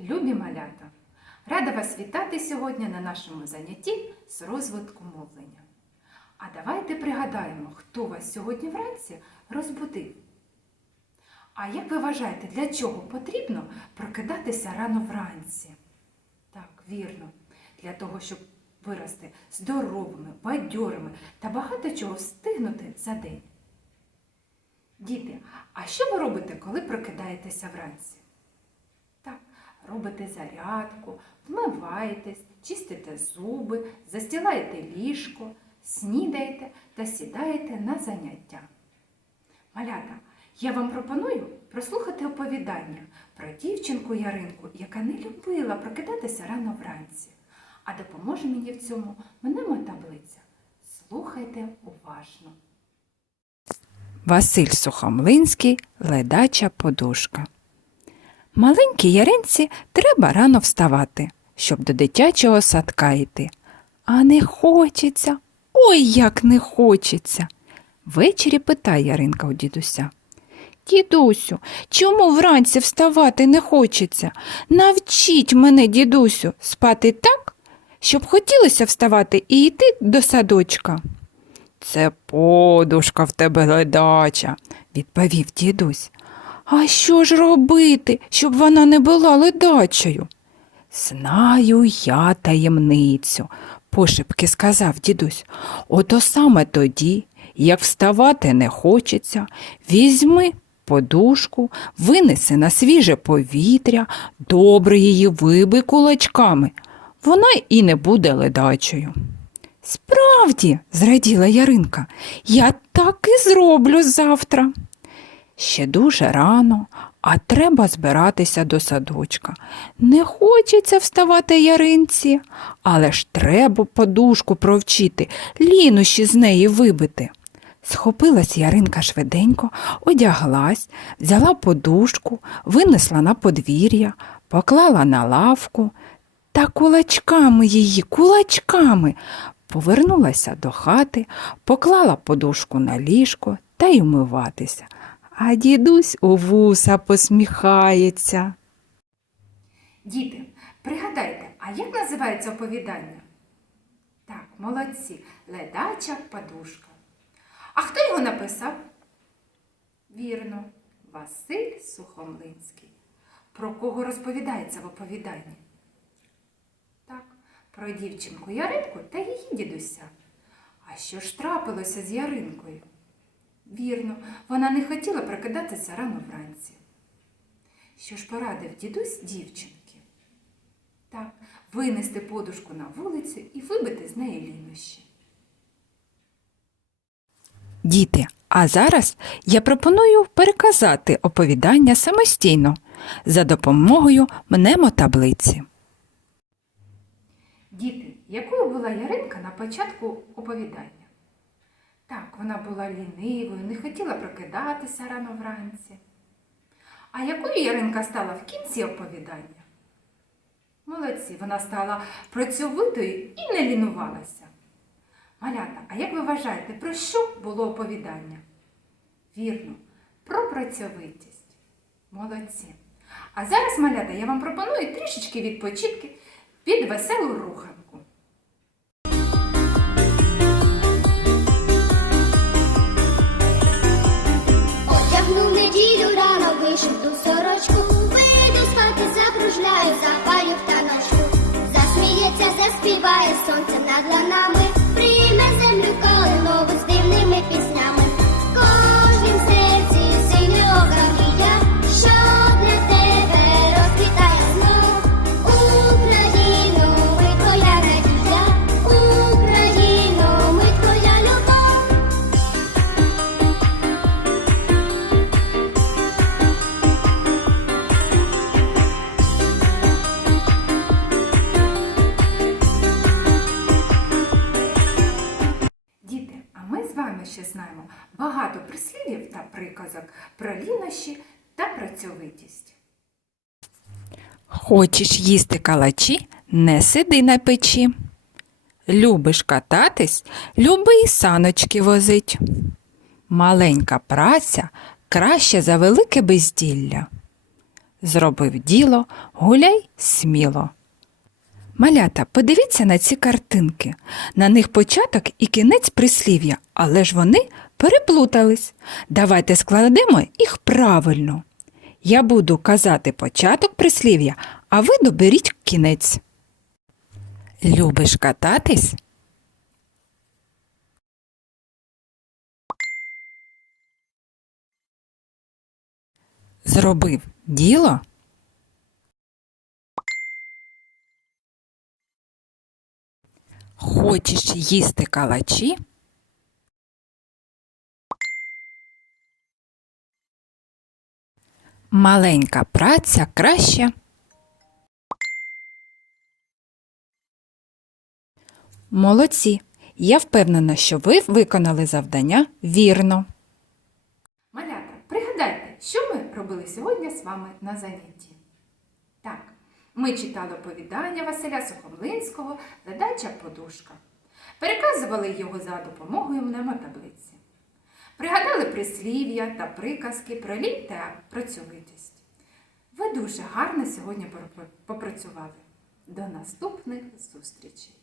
Любі малята! Рада вас вітати сьогодні на нашому занятті з розвитку мовлення. А давайте пригадаємо, хто вас сьогодні вранці розбудив. А як ви вважаєте, для чого потрібно прокидатися рано вранці? Так, вірно, для того, щоб вирости здоровими, бадьорими та багато чого встигнути за день. Діти, а що ви робите, коли прокидаєтеся вранці? Робите зарядку, вмиваєтесь, чистите зуби, застілаєте ліжко, снідаєте та сідаєте на заняття. Малята, я вам пропоную прослухати оповідання про дівчинку Яринку, яка не любила прокидатися рано вранці. А допоможе мені в цьому минемо таблиця. Слухайте уважно. Василь Сухомлинський, ледача подушка. Маленькій Яринці треба рано вставати, щоб до дитячого садка йти. А не хочеться, ой, як не хочеться. Ввечері питає Яринка у дідуся. Дідусю, чому вранці вставати не хочеться? Навчіть мене, дідусю, спати так, щоб хотілося вставати і йти до садочка. Це подушка в тебе ледача, відповів дідусь. А що ж робити, щоб вона не була ледачою? Знаю я таємницю, пошепки сказав дідусь. Ото саме тоді, як вставати не хочеться, візьми подушку, винеси на свіже повітря, добре її вибий кулачками. Вона і не буде ледачою. Справді, зраділа Яринка, я так і зроблю завтра. Ще дуже рано, а треба збиратися до садочка. Не хочеться вставати яринці, але ж треба подушку провчити, лінощі з неї вибити. Схопилась Яринка швиденько, одяглась, взяла подушку, винесла на подвір'я, поклала на лавку та кулачками її, кулачками повернулася до хати, поклала подушку на ліжко та й умиватися. А дідусь у вуса посміхається. Діти, пригадайте, а як називається оповідання? Так, молодці, ледача подушка. А хто його написав? Вірно, Василь Сухомлинський. Про кого розповідається в оповіданні? Так, про дівчинку Яринку та її дідуся. А що ж трапилося з Яринкою? Вірно, вона не хотіла прокидатися рано вранці. Що ж порадив дідусь дівчинки? Так, винести подушку на вулицю і вибити з неї лінощі. Діти, а зараз я пропоную переказати оповідання самостійно за допомогою мнемотаблиці. Діти, якою була Яринка на початку оповідання? Так, вона була лінивою, не хотіла прокидатися рано вранці. А якою Яринка стала в кінці оповідання? Молодці, вона стала працьовитою і не лінувалася. Малята, а як ви вважаєте, про що було оповідання? Вірно, про працьовитість. Молодці. А зараз, малята, я вам пропоную трішечки відпочитки під веселу руханку. Сонце над ланами, багато прислів'їв та приказок про лінощі та працьовитість. Хочеш їсти калачі, не сиди на печі. Любиш кататись, люби і саночки возить. Маленька праця краще за велике безділля. Зробив діло, гуляй сміло. Малята, подивіться на ці картинки. На них початок і кінець прислів'я, але ж вони переплутались. Давайте складемо їх правильно. Я буду казати початок прислів'я, а ви доберіть кінець. Любиш кататись? Зробив діло? Хочеш їсти калачі? Маленька праця краще. Молодці. Я впевнена, що ви виконали завдання вірно. Малята, пригадайте, що ми робили сьогодні з вами на занятті. Так, ми читали оповідання Василя Сухомлинського Ледача подушка. Переказували його за допомогою мнемотаблиці. Пригадали прислів'я та приказки про лінь та працьовитість. Ви дуже гарно сьогодні попрацювали. До наступних зустрічей!